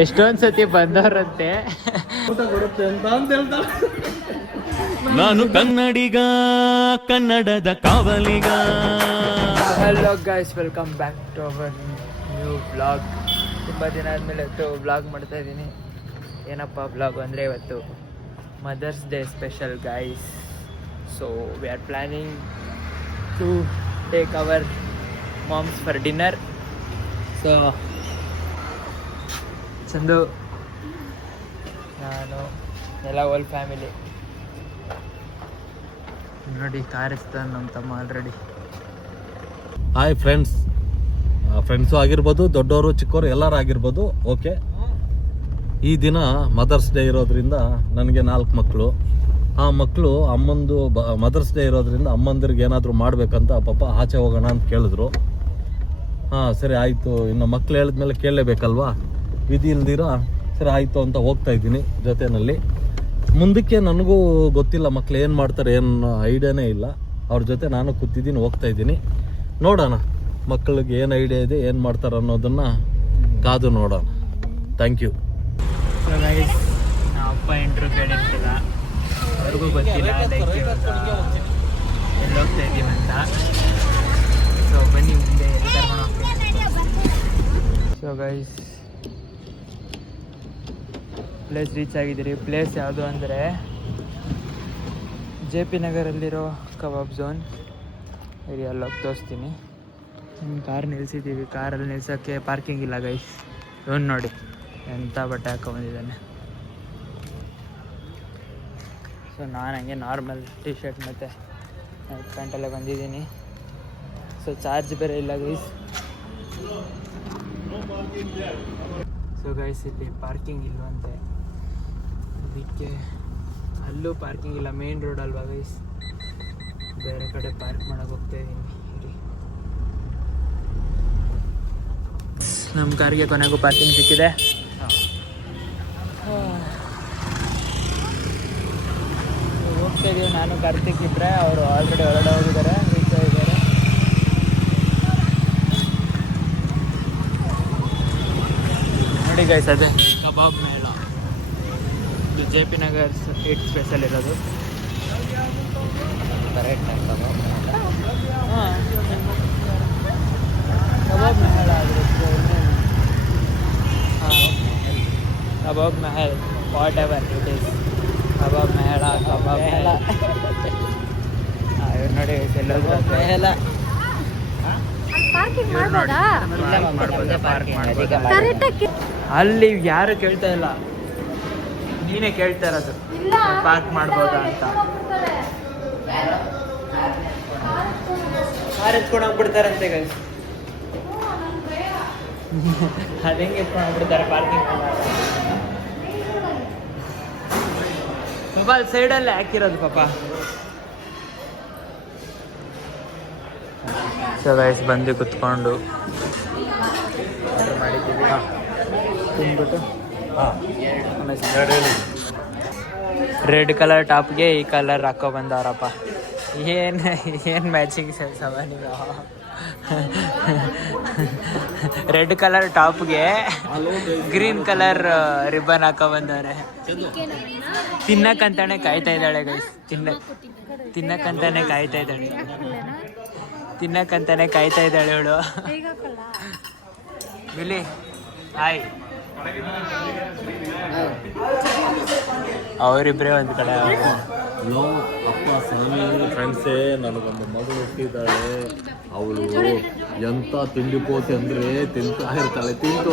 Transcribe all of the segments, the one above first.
ಎಷ್ಟೊಂದ್ ಸತಿ ಬಂದವರಂತೆ. ನಾನು ಕನ್ನಡಿಗ, ಕನ್ನಡದ ಕಾವಲಿಗ. Hello guys, welcome back to our new blog. ತುಂಬ ದಿನ ಆದಮೇಲೆ ಇವತ್ತು ಬ್ಲಾಗ್ ಮಾಡ್ತಾ ಇದ್ದೀನಿ. ಏನಪ್ಪ ಬ್ಲಾಗ್ ಅಂದರೆ ಇವತ್ತು mother's day special guys. So we are planning to take our moms for dinner. So Chandu, ನಾನು, ಎಲ್ಲ ಓಲ್ ಫ್ಯಾಮಿಲಿ. ನೋಡಿ ಕಾರಿಸ್ತಾನೆ ನಮ್ಮ ತಮ್ಮ ಆಲ್ರೆಡಿ. ಹಾಯ್ ಫ್ರೆಂಡ್ಸು ಆಗಿರ್ಬೋದು, ದೊಡ್ಡವರು ಚಿಕ್ಕವರು ಎಲ್ಲರೂ ಆಗಿರ್ಬೋದು. ಓಕೆ, ಈ ದಿನ ಮದರ್ಸ್ ಡೇ ಇರೋದ್ರಿಂದ ನನಗೆ 4 ಮಕ್ಕಳು. ಆ ಮಕ್ಕಳು ಅಮ್ಮಂದು ಮದರ್ಸ್ ಡೇ ಇರೋದ್ರಿಂದ ಅಮ್ಮಂದಿರಿಗೆ ಏನಾದರೂ ಮಾಡಬೇಕಂತ ಪಾಪ ಆಚೆ ಹೋಗೋಣ ಅಂತ ಕೇಳಿದ್ರು. ಹಾಂ ಸರಿ ಆಯಿತು, ಇನ್ನು ಮಕ್ಳು ಹೇಳಿದ್ಮೇಲೆ ಕೇಳಲೇಬೇಕಲ್ವಾ, ವಿಧಿ ಇಲ್ದಿರ ಸರಿ ಆಯಿತು ಅಂತ ಹೋಗ್ತಾ ಇದ್ದೀನಿ ಜೊತೆಯಲ್ಲಿ. ಮುಂದಕ್ಕೆ ನನಗೂ ಗೊತ್ತಿಲ್ಲ ಮಕ್ಳು ಏನು ಮಾಡ್ತಾರೆ, ಏನು ಐಡಿಯಾನೇ ಇಲ್ಲ. ಅವ್ರ ಜೊತೆ ನಾನು ಕೂತಿದ್ದೀನಿ, ಹೋಗ್ತಾ ಇದ್ದೀನಿ. ನೋಡೋಣ ಮಕ್ಕಳಿಗೆ ಏನು ಐಡಿಯಾ ಇದೆ, ಏನು ಮಾಡ್ತಾರೆ ಅನ್ನೋದನ್ನು ಕಾದು ನೋಡೋಣ. Thank you. ನಾವು ಅಪ್ಪ ಇಂಟ್ರೂ ಕೇಳಿರ್ತಿಲ್ಲ, ಅವ್ರಿಗೂ ಗೊತ್ತಿಲ್ಲ ಎಲ್ಲಿ ಹೋಗ್ತಾ ಇದ್ದೀವಿ ಅಂತ. ಸೊ ಬನ್ನಿ ಮುಂದೆ ಕರ್ಕೊಂಡು ಹೋಗ್ತೀವಿ. ಸೊ ಗೈಸ್, ಪ್ಲೇಸ್ ರೀಚ್ ಆಗಿದ್ದೀರಿ. ಪ್ಲೇಸ್ ಯಾವುದು ಅಂದರೆ JP ನಗರಲ್ಲಿರೋ ಕಬಾಬ್ ಝೋನ್ ಏರಿಯಲ್ಲಿ ಹೋಗಿ ತೋರಿಸ್ತೀನಿ. ಕಾರ್ ನಿಲ್ಲಿಸಿದ್ದೀವಿ. ಕಾರಲ್ಲಿ ನಿಲ್ಸೋಕ್ಕೆ ಪಾರ್ಕಿಂಗ್ ಇಲ್ಲ ಗೈಸ್. ಇವನು ನೋಡಿ ಎಂಥ ಬಟ್ಟೆ ಹಾಕೊಂಬಂದಿದ್ದಾನೆ. ಸೊ ನಾನು ಹಂಗೆ ನಾರ್ಮಲ್ ಟಿ ಶರ್ಟ್ ಮತ್ತು ನೈಟ್ ಪ್ಯಾಂಟಲ್ಲೇ ಬಂದಿದ್ದೀನಿ. ಸೊ ಚಾರ್ಜ್ ಬೇರೆ ಇಲ್ಲ ಗೈಸ್. ಸೊ ಗೈಸ್, ಇಲ್ಲಿ ಪಾರ್ಕಿಂಗ್ ಇಲ್ಲವಂತೆ, ಅದಕ್ಕೆ ಅಲ್ಲೂ ಪಾರ್ಕಿಂಗ್ ಇಲ್ಲ. ಮೇನ್ ರೋಡ್ ಅಲ್ವಾ ಗೈಸ್, ಬೇರೆ ಕಡೆ ಪಾರ್ಕ್ ಮಾಡೋಕೆ ಹೋಗ್ತಾ ಇದ್ದೀನಿ. ನಮ್ಮ ಕಾರಿಗೆ ಕೊನೆಗೂ ಪಾರ್ಕಿಂಗ್ ಸಿಕ್ಕಿದೆ. ಹೋಗ್ತಾ ಇದ್ದೀವಿ. ನಾನು ಕಾರ್ತಿಕ್ ಇಬ್ಬರೇ, ಅವರು ಆಲ್ರೆಡಿ ಹೊರಡೆ ಹೋಗಿದ್ದಾರೆ, ರೀಚ್ ಆಗಿದ್ದಾರೆ. ನೋಡಿ ಗೈಸ್, ಅದೇ ಕಬಾಬ್ ಮೇಳ. ಇದು JP ನಗರ್ 8 ಸ್ಪೆಷಲ್ ಇರೋದು. ಕರೆಕ್ಟ್ ಕಬಾಬ್ ಮೇಳ. ಹಾಂ, ಕಬಾಬ್ ಮೇಳ ಆಗಿರುತ್ತೆ. ಹಾಂ, Kabab Mahal, whatever it is. Kabab Mela, Kabab ಮೇಳ. ಇವ್ರು ನೋಡಿ ಎಲ್ಲೋದ್ರು ಮೇಳ. ಅಲ್ಲಿ ಯಾರು ಕೇಳ್ತಾ ಇಲ್ಲ, ನೀನೇ ಕೇಳ್ತಾ ಇರೋದು ಪಾರ್ಕ್ ಮಾಡ್ಬೋದಾ ಅಂತ. ಕಾರ್ ಎತ್ಕೊಂಡು ಹೋಗ್ಬಿಡ್ತಾರಂತೆ ಗೈಸ್. ಅದು ಹೆಂಗೆ ಎತ್ಕೊಂಡು ಹೋಗ್ಬಿಡ್ತಾರೆ ಪಾರ್ಕಿಂಗ್ ಮೊಬೈಲ್ ಸೈಡಲ್ಲೇ ಹಾಕಿರೋದು ಪಾಪ. ಸೊ ಗೈಸ್, ಬಂದು ಕುತ್ಕೊಂಡು ಆರ್ಡರ್ ಮಾಡಿದ್ದೀವಿ. ತಿಂದ್ಬಿಟ್ಟು ರೆಡ್ ಕಲರ್ ಟಾಪ್ಗೆ ಈ ಕಲರ್ ಹಾಕೋ ಬಂದವರಪ್ಪ. ಏನು ಮ್ಯಾಚಿಂಗ್ ಸೆಲ್ಸವ ನೀವು. ರೆಡ್ ಕಲರ್ ಟಾಪ್ಗೆ ಗ್ರೀನ್ ಕಲರ್ ರಿಬ್ಬನ್ ಹಾಕೋ ಬಂದವ್ರೆ. ತಿನ್ನಕ್ಕಂತಾನೆ ಕಾಯ್ತಾ ಇದ್ದಾಳೆ ಗೈಸ್. ತಿನ್ನಕ್ಕಂತಾನೆ ಕಾಯ್ತಾ ಇದ್ದಾಳೆ. ತಿನ್ನಕ್ಕಂತಾನೆ ಕಾಯ್ತಾ ಇದ್ದಾಳೆ ಇವಳು. ಬಿಲಿ ಹಾಯ್. ಅವರಿಬ್ಬರೇ ಒಂದು ಕಡೆ. ಲೋ ಅಪ್ಪ ಸ್ವಾಮಿ ಫ್ರೆಂಡ್ಸೇ, ನನಗೊಂದು ಮಗಳು ಹುಟ್ಟಿದ್ದಾಳೆ. ಅವಳು ಎಂಥ ತಿಂಡಿ ಪೋತೆ ಅಂದರೆ ತಿಂತಾ ಇರ್ತಾಳೆ. ತಿಂದು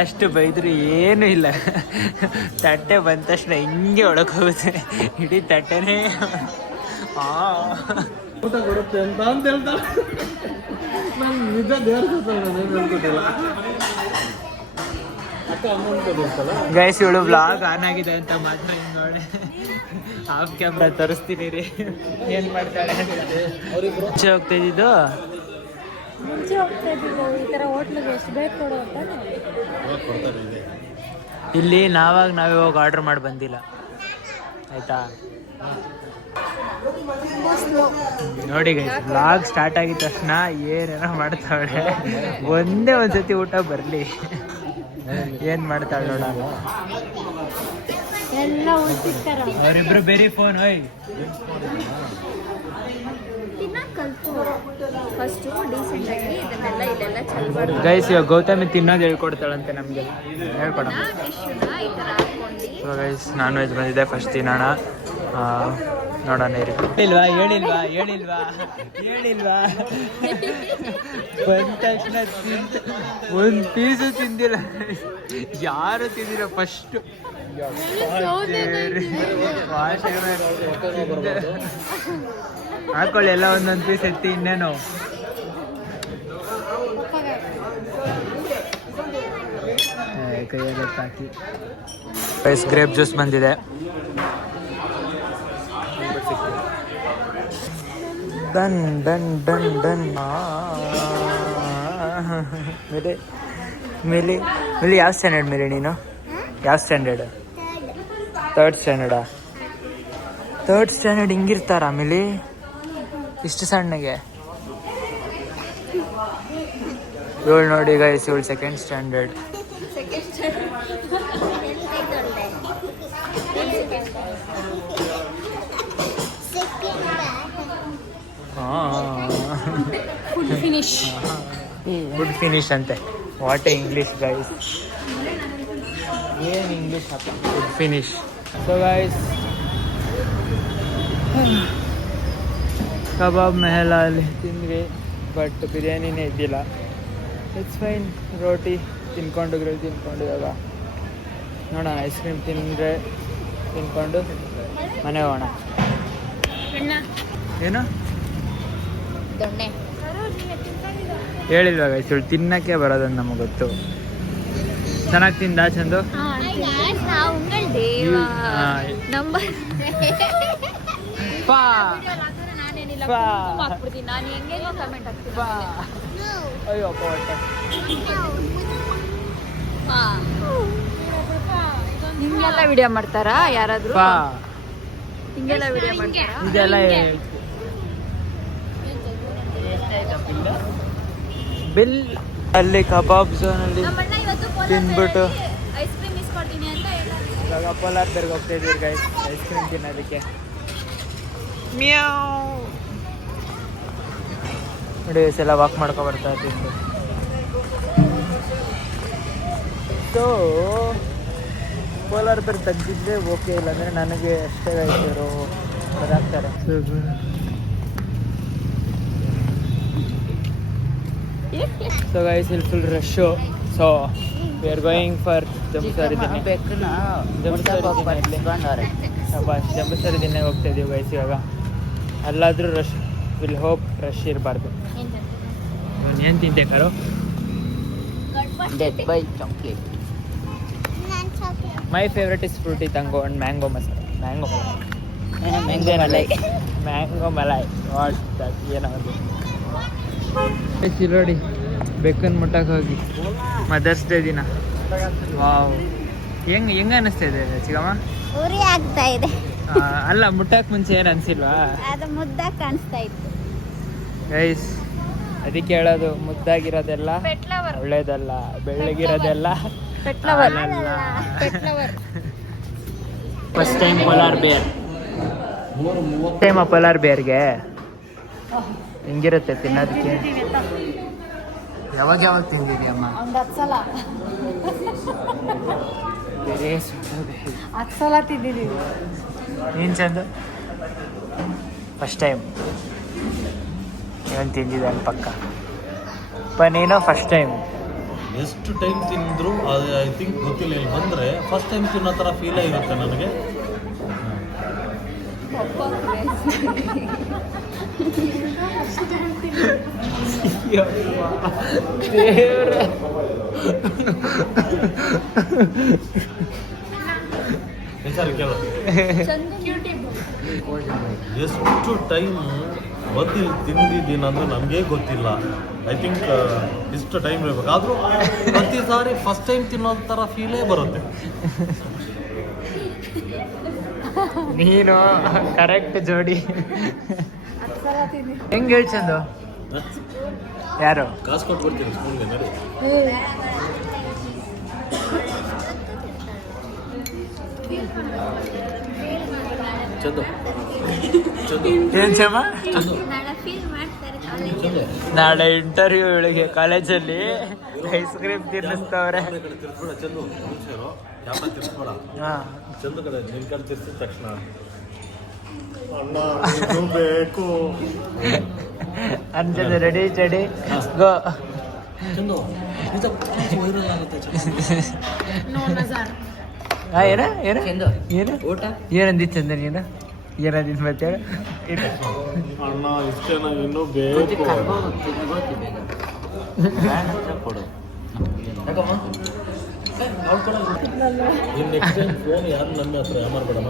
ಅಷ್ಟು ಬೈದ್ರು ಏನೂ ಇಲ್ಲ. ತಟ್ಟೆ ಬಂದ ತಕ್ಷಣ ಹಿಂಗೆ ಒಳಗೆ ಹೋಗುತ್ತೆ, ಇಡೀ ತಟ್ಟೆನೇ ಊಟ ಕೊಡುತ್ತೆ ಅಂತ ಹೇಳ್ತಾಳೆ. ನಾನು ನಿಜ ದೇವ್ರ ಗೈಸ್, ಇವಳು ಬ್ಲಾಗ್ ಆನ್ ಆಗಿದೆ ಅಂತ ಮಾತ್ರ ಹಿಂಗೆ ನೋಡಿ ಆಫ್ ಕ್ಯಾಮ್ರಾ ತರಿಸ್ತೀನಿ ರೀ. ಏನು ಮಾಡ್ತಾಳೆ ಮುಂಚೆ ಹೋಗ್ತಾ ಇದ್ದಿದ್ದು. ಇಲ್ಲಿ ನಾವೇ ಹೋಗಿ ಆರ್ಡ್ರ್ ಮಾಡಿ ಬಂದಿಲ್ಲ ಆಯಿತಾ. ನೋಡಿ ಬ್ಲಾಗ್ ಸ್ಟಾರ್ಟ್ ಆಗಿದ ತಕ್ಷಣ ಏನೇನೋ ಮಾಡ್ತಾಳೆ. ಒಂದೇ ಒಂದ್ಸತಿ ಊಟ ಬರಲಿ, ಏನ್ ಮಾಡ್ತಾಳೆ ನೋಡಲ್ಲ. ಅವರಿಬ್ರು ಬೇರೆ ಫೋನ್ ಹೋಯ್ ಗೈಸ್. ಇವಾಗ ಗೌತಮಿ ತಿನ್ನೋದು ಹೇಳ್ಕೊಡ್ತಾಳಂತೆ ನಮ್ಗೆ, ಹೇಳ್ಕೊಡ. ಗೈಸ್ ನಾನ್ ವೆಜ್ ಬಂದಿದೆ, ಫಸ್ಟ್ ತಿನ್ನೋಣ. ನೋಡೋಣ ಇರಿ. ಹೇಳಿಲ್ವಾ ಬಂದ ತಕ್ಷಣ ಒಂದು ಪೀಸು ತಿಂದಿಲ್ಲ. ಯಾರು ತಿಂದಿಲ್ಲ ಫಸ್ಟ್. ಹಾಕೊಳ್ಳಿ ಎಲ್ಲ ಒಂದೊಂದು ಪೀಸ್ ಎತ್ತಿ. ಇನ್ನೇನು ಕೈಯಲ್ಲಿ ಹಾಕಿ. ಗ್ರೇಪ್ ಜ್ಯೂಸ್ ಬಂದಿದೆ. Done done done done. ಮೇಲೆ ಯಾವ ಸ್ಟ್ಯಾಂಡರ್ಡ್ ಮೇಲೆ ನೀನು? ಯಾವ ಸ್ಟ್ಯಾಂಡರ್ಡ್? ಥರ್ಡ್ ಸ್ಟ್ಯಾಂಡರ್ಡಾ? ಥರ್ಡ್ ಸ್ಟ್ಯಾಂಡರ್ಡ್ ಹಿಂಗಿರ್ತಾರ ಆಮೇಲೆ ಇಷ್ಟು ಸಣ್ಣಗೆ? ಇವಳು ನೋಡಿ ಗೈಸ್, ಇವಳು ಸೆಕೆಂಡ್ ಸ್ಟ್ಯಾಂಡರ್ಡ್. ಗುಡ್ ಫಿನಿಶ್ ಅಂತೆ. ವಾಟ್ ಎ ಇಂಗ್ಲೀಷ್ ಗೈಸ್, ಏನು ಇಂಗ್ಲೀಷ್ ಅಪ್ಪ. Good finish. ಸೊ ಗೈಸ್, ಕಬಾಬ್ ಮೆಹಲಲ್ಲಿ ತಿಂದ್ವಿ, ಬಟ್ ಬಿರಿಯಾನಿನೇ ಇದ್ದಿಲ್ಲ. It's fine. ರೋಟಿ ತಿನ್ಕೊಂಡು ಗ್ರಿಲ್ ತಿನ್ಕೊಂಡು ಇವಾಗ ನೋಡೋಣ. ಐಸ್ ಕ್ರೀಮ್ ತಿನ್ಕೊಂಡು ಮನೆ ಹೋಗೋಣ. ಏನು ಹೇಳಿಲ್ವಾಗ ಸುಳ್ಳು ತಿನ್ನಕ್ಕೆ ಬರೋದಂತ ನಮಗೆ ಗೊತ್ತು. ಚೆನ್ನಾಗಿ ತಿಂದ ಚಂದು? ಅಯ್ಯಪ್ಪ ಹೊಟ್ಟೆ. ಹಿಂಗೆಲ್ಲ ವಿಡಿಯೋ ಮಾಡ್ತಾರಾ ಯಾರಾದ್ರೂ? ಹಿಂಗೆಲ್ಲ ವಿಡಿಯೋ ಮಾಡ್ತಾರಾ? ಇದೆಲ್ಲ ಬಿಲ್ ಅಲ್ಲಿ ಕಬಾಬ್ ಝೋನಲ್ಲಿ ತಿಂದ್ಬಿಟ್ಟು ಇವಾಗ ಪೋಲಾರ್ದರ್ಗೆ ಹೋಗ್ತಾ ಇದೀವಿ ಗೈಸ್ ಐಸ್ ಕ್ರೀಮ್ ತಿನ್ನೋದಕ್ಕೆ. ನೋಡಿ ಎಲ್ಲ ವಾಕ್ ಮಾಡ್ಕೊ ಬರ್ತಾ ತಿಂದು. ಸೊ ಪೋಲಾರ್ದರ್ ತೆಗ್ದಿದ್ರೆ ಓಕೆ, ಇಲ್ಲಾಂದರೆ ನನಗೆ ಅಷ್ಟೇ ಆಯ್ತು ಬದಾಕ್ತಾರೆ. ಸೊ ಗೈಸ್ ಇಲ್ಲಿ full rush. So we are going for Jambusavari Dinne. Jambusavari Dinne ಹೋಗ್ತಾ ಇದೀವಿ ಗೈಸ್. ಇವಾಗ ಅಲ್ಲಾದರೂ ರಶ್, ವಿಲ್ ಹೋಪ್ ರಶ್ ಇರಬಾರ್ದು. ಏನು ತಿಂತೆ ಕರೋ? My favourite is fruity tango and mango masala. Mango malai what that ಏನೋ ನೋಡಿ. ಬೆಕ್ಕನ್ ಮುಟ್ಟಕ್ಕೆ ಹೋಗಿ ಮದರ್ಸ್ ಡೇ ದಿನ. ವಾವ್, ಹೆಂಗ ಅನಿಸ್ತಾ ಇದೆ ಚಿಕ್ಕಮ್ಮ? ಉರಿ ಆಗ್ತಾ ಇದೆ. ಅಲ್ಲ ಮುಟ್ಟಕ್ ಮುಂಚೆ ಏನು ಅನ್ಸಿಲ್ವಾ? ಅದು ಮುದ್ದಾಗಿ ಕಾಣಿಸ್ತಾ ಇತ್ತು ಗೈಸ್. ಅದಕ್ಕೆ ಹೇಳೋದು, ಮುದ್ದಾಗಿರೋದೆಲ್ಲ ಒಳ್ಳೇದಲ್ಲ, ಬೆಳ್ಳಗಿರೋದೆಲ್ಲ ಫಸ್ಟ್ ಟೈಮ್ ಪೋಲಾರ್ ಬೇರ್. ಟೈಮ್ ಪೋಲಾರ್ ಬೇರ್ಗೆ ಹೆಂಗಿರುತ್ತೆ ತಿನ್ನೋದಕ್ಕೆ? ಯಾವಾಗ ತಿಂದಿದ್ದಿ ಅಮ್ಮ? ಒಂದು 10 ಸಲ. ಬೇರೆ 10 ಸಲ ತಿಂದಿದ್ದೀವಿ. ನೀನು ಚಂದು ಫಸ್ಟ್ ಟೈಮ್ ಏನು ತಿಂದಿದ್ದೆ ಅಲ್ಲಿ ಪಕ್ಕ? ನೀನು ಫಸ್ಟ್ ಟೈಮ್? ಎಷ್ಟು ಟೈಮ್ ತಿಂದ್ರು ಅದು ಐ ಥಿಂಕ್ ಗೊತ್ತಿಲ್ಲ. ಇಲ್ಲಿ ಬಂದರೆ ಫಸ್ಟ್ ಟೈಮ್ ತಿನ್ನೋ ಥರ ಫೀಲೇ ಇರುತ್ತೆ ನನಗೆ. ಎಷ್ಟು ಟೈಮ್ ಗೊತ್ತಿಲ್ಲ ತಿಂದಿದ್ದೀನಿ ಅಂದರೆ ನನಗೇ ಗೊತ್ತಿಲ್ಲ. ಐ ಥಿಂಕ್ ಇಷ್ಟು ಟೈಮ್ ಇರಬೇಕು. ಆದರೂ ಪ್ರತಿ ಸಾರಿ ಫಸ್ಟ್ ಟೈಮ್ ತಿನ್ನೋ ಥರ ಫೀಲೇ ಬರುತ್ತೆ. ನೀನು ಕರೆಕ್ಟ್ ಜೋಡಿ. ಸಲ ತಿಂದಿ ಹೆಂಗ್ ಹೇಳಿ ಚಂದು? ಯಾರು? ಕಾಸು ಕೊಟ್ಬಿಡ್ತೀನಿ ಸ್ಪೂನ್ಗೆ ನೋಡಿ. ಚಂದು ಚಂದು ಏನ್ ಚಮ್ಮ? ನಾಳೆ ಫೀಲ್ ಮಾಡ್ತಾರೆ ಚಂದು ನಾಳೆ ಇಂಟರ್ವ್ಯೂ ಒಳಗೆ ಕಾಲೇಜಲ್ಲಿ ಐಸ್ ಕ್ರೀಮ್ ತಿನ್ನಿಸ್ತವ್ರೆ. ತಿರ್ಸ್ಬೇಡ ಚಂದು, ಮುಂಚೆರು ಯಾವ ತಿರ್ಸ್ಬೇಡ. ಹಾ ಚಂದು ಕಡೆ ನಿನ್ ಕಡೆ ತಿರ್ಸಿದ ತಕ್ಷಣ ಅಣ್ಣ ಇದು ಬೇಕು ಅಂತದ್ದು ರೆಡಿ ಚಡಿ ಗೋ. ಚಂದು ನಿಜ ವೈರಲ್ ಆಗುತ್ತೆ ಚಂದು. ಏನ ಏನ ಏನು ಊಟ ಏನಂದಿತ್ತು ಚಂದ ನೀನು? ಏನಂದಿತ್ತು ಮತ್ತೆ ಹೇಳು. ಅಣ್ಣ ಇಷ್ಟೇನ ಇನ್ನೂ ಬೇಕು ಕೊಡು. ನೆಕ್ಸ್ಟ್ ಟೈಮ್ ಫೋನ್ ಯಾರು ನಮ್ಮ ಹತ್ರ ಯಾಮಾರ್ಬೇಡಮ್ಮ.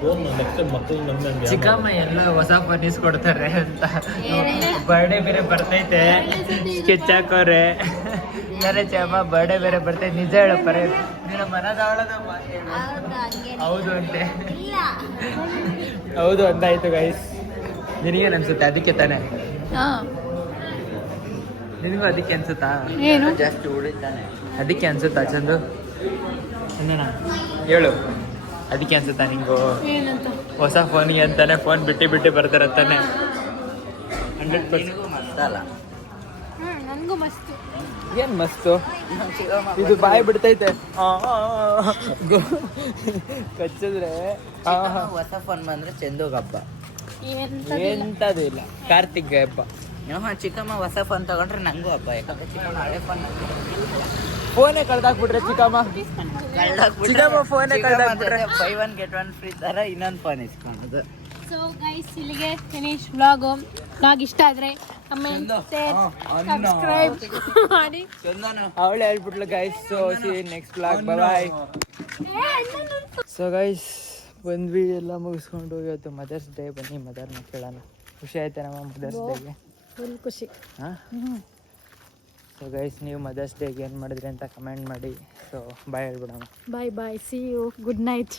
ಫೋನ್ ನೆಕ್ಸ್ಟ್ ಟೈಮ್ ಮಕ್ಕಳು ನಮ್ಮ ಚಿಕ್ಕಮ್ಮ ಎಲ್ಲ ಹೊಸ ಫರ್ನೀಸ್ ಕೊಡ್ತಾರೆ ಅಂತ. ಬರ್ಡೇ ಬೇರೆ ಬರ್ತೈತೆ, ಸ್ಕೆಚ್ ಹಾಕೋರೆ. ಯಾರೇ ಚಮ್ಮ ಬರ್ಡೇ ಬೇರೆ ಬರ್ತೈತೆ. ನಿಜ ಹೇಳು ಪರೇ, ನಿನ್ನ ಮನದಾಳದ ಹೌದು ಅಂತೆ. ಹೌದು ಅಂತಾಯ್ತು ಗೈಸ್. ನಿನಗೇನು ಅನ್ಸುತ್ತೆ? ಅದಕ್ಕೆ ತಾನೆ ನಿನಗೂ ಅದಕ್ಕೆ ಅನ್ಸುತ್ತಾ? ಏನು ಜಾಸ್ತಿ ಉಳಿತಾನೆ ಅದಕ್ಕೆ ಅನ್ಸುತ್ತಾ ಚಂದು? ಇನ್ನೇನ ಹೇಳು, ಅದಕ್ಕೆ ಅನ್ಸುತ್ತಾ ನಿಂಗು? ಏನಂತ ಹೊಸ ಫೋನ್ಗೆ ಅಂತಾನೆ ಫೋನ್ ಬಿಟ್ಟು ಬರ್ತಾರಂತಾನೆ. 100% ಅಲ್ಲ ನನಗೂ ಮಸ್ತು. ಏನ್ ಮಸ್ತು ಇದು, ಬಾಯಿ ಬಿಡ್ತೈತೆ ಕಚ್ಚಿದ್ರೆ. ಹೊಸ ಫೋನ್ ಬಂದ್ರೆ ಚಂದೋಗ ಹಬ್ಬ. ಎಂತದು ಇಲ್ಲ, ಕಾರ್ತಿಕ್ ಹಬ್ಬ. ಚಿಕ್ಕಮ್ಮ ಹೊಸ ಫೋನ್ ತಗೊಂಡ್ರೆ ನಂಗೂ ಹಬ್ಬ. ಯಾಕಂದ್ರೆ ಚಿಕ್ಕಮ್ಮ ಹಳೆ ಫೋನ್ ಫೋನೇ ಕಳ್ದಾಕ್ಬಿಟ್ರೆ ಚಿಕ್ಕಮ್ಮ. ಚಿಕ್ಕಮ್ಮ ಫೋನೇ ಕಳ್ದಾಕ್ಬಿಟ್ರೆ ಬೈ 1 get 1 ಫ್ರೀ ತರ ಇನ್ನೊಂದು ಫೋನ್ ಇಸ್ಕೊಳ್ಳೋದು. ಸೊ ಗೈಸ್, ಇಲ್ಲಿಗೆ ಫಿನಿಶ್ ವ್ಲಾಗ್ ಇಷ್ಟ ಆದ್ರೆ ಕಮೆಂಟ್ ಸಬ್ಸ್ಕ್ರೈಬ್ ಮಾಡಿ. ಅವಳೆ ಹೇಳ್ಬಿಟ್ಲು guys. So see next vlog, bye. So guys ಬಂದ್ವಿ, ಎಲ್ಲ ಮುಗಿಸ್ಕೊಂಡು ಇವತ್ತು ಮದರ್ಸ್ ಡೇ. ಬನ್ನಿ ಮದರ್ನ ಕೇಳೋಣ. ಖುಷಿ ಆಯ್ತಾ ನಮ್ಮ ಮದರ್ಸ್ ಡೇಗೆ? ಫುಲ್ ಖುಷಿ. ಹಾಂ. ಸೊ ಗೈಸ್, ನೀವು ಮದರ್ಸ್ ಡೇಗೆ ಏನು ಮಾಡಿದ್ರಿ ಅಂತ ಕಮೆಂಟ್ ಮಾಡಿ. ಸೊ ಬಾಯ್ ಹೇಳ್ಬಿಡೋಣ. Bye bye, see you, good night.